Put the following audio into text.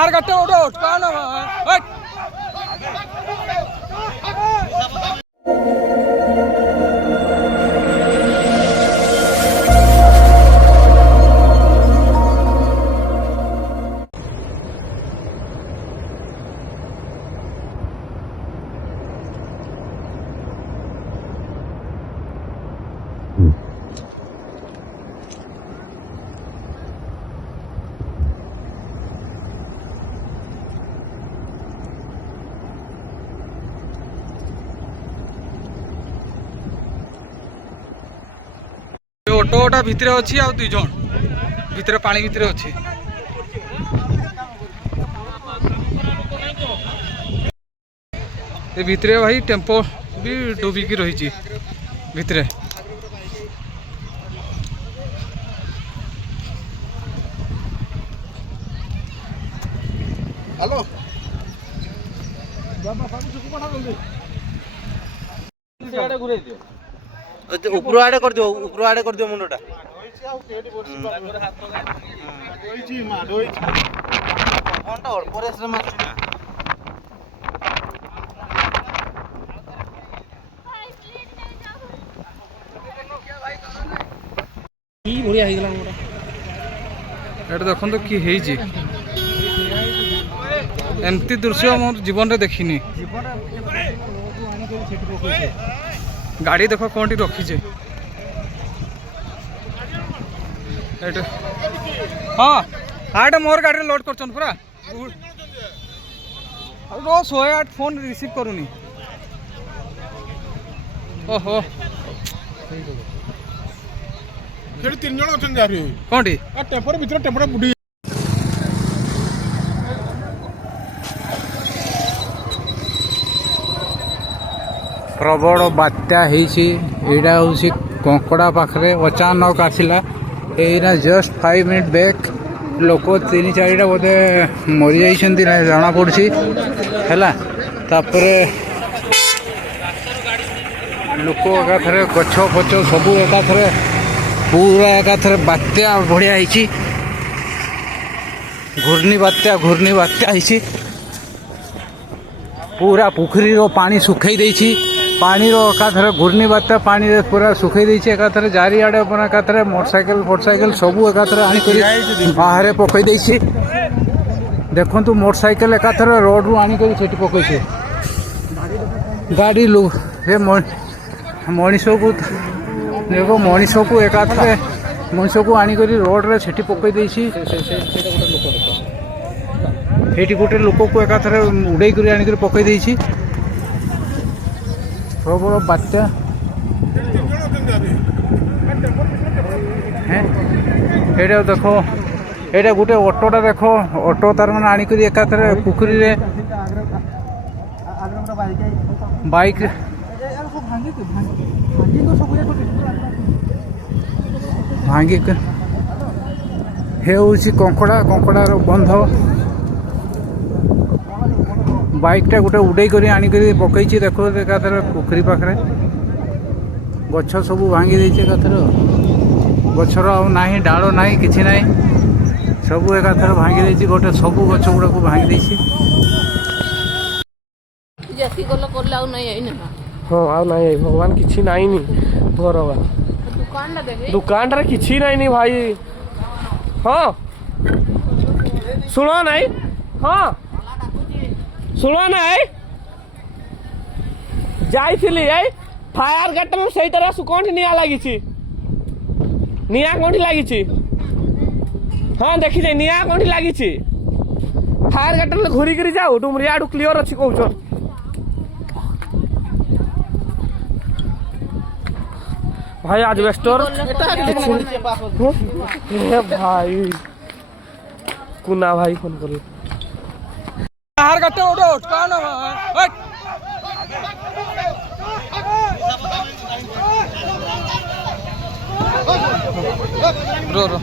बाहर करते उठ कौन ऑटोटा भितर अच्छी आ दुई जन भितर पानी भितर अच्छी भितर भाई टेम्पो भी डूबिकी रही भितर हेलो ऊपर आड़े कर दियो मुंडा देखो कि एमती दृश्य मोर जीवन में देखनी गाड़ी देख कौन रखीचे हाँ हाँ मोर गाड़ी लोड कर पूरा रोज 108 फोन रिसीव करूनी ओहो तीन जन अच्छे कौन टेम्पोर भर टेम्पोर बुढ़ी प्रबल बात्या एटा हूँ कंकड़ा पाखे अचानक आसला यहीना जस्ट 5 मिनट बैक लोक 3-4टा बोधे मरी जाइछन्ति जना पड़ी है लोक एकाथरे गछ फच सबू एकाथरे पूरा एकाथरे बात्या बढ़िया घूर्णी बात्या पूरा पुखरी रो पानी सुखई देछि पानी रो एकाथरे घूर्णी बात्या पानी रे पूरा सुखई देछि एकाथरे जारी आड़े अपन एकाथरे मोटरसाइकिल सबू एकाथरे आनी करी बाहर पकई देछि देखंतु मोटरसाइकिल एकाथरे रोड रु आनी करी सेठी पकई छे गाड़ी लो हे मनीष को देखो मनीष को एकाथरे मनीष को आनी करी रोड रे सेठी पकई देछि एटी गोटे लोक को एकाथरे उड़े कर आनी पकई देछि प्रबल बात्या एटा देखो एटा गोटे ऑटोटा देखो ऑटो तार मैंने आनी करी एकाथरे पुखरी रे बाइक भांगी हे कंकड़ा बंध बाइकटा गोटे उड़े कर आनी पकई देखो एकाथरे पुखरी पाखे गछ सब भांगी देछि एकाथरे गछर ना डाल ना कि ना सब एकाथरे भांगी देछि गोटे सब गछ गुड़ा को भांगी देछि हाँ आ नहीं भगवान किसी नाई नी भगवान दुकान रे किसी नाई भाई हाँ शुण नाई हाँ शुण नाई जाइली फायर गार्डन से तरह कौन निआ लगी निआ कौन लगी हाँ देखी जाए निआ कौन लगी फायर गार्डन घूरिकी जाऊ तुम रियाडू क्लीयर अच्छी कौन भाई आज वेस्टर भाई कुना भाई फोन कर बाहर करते उठ कौन रो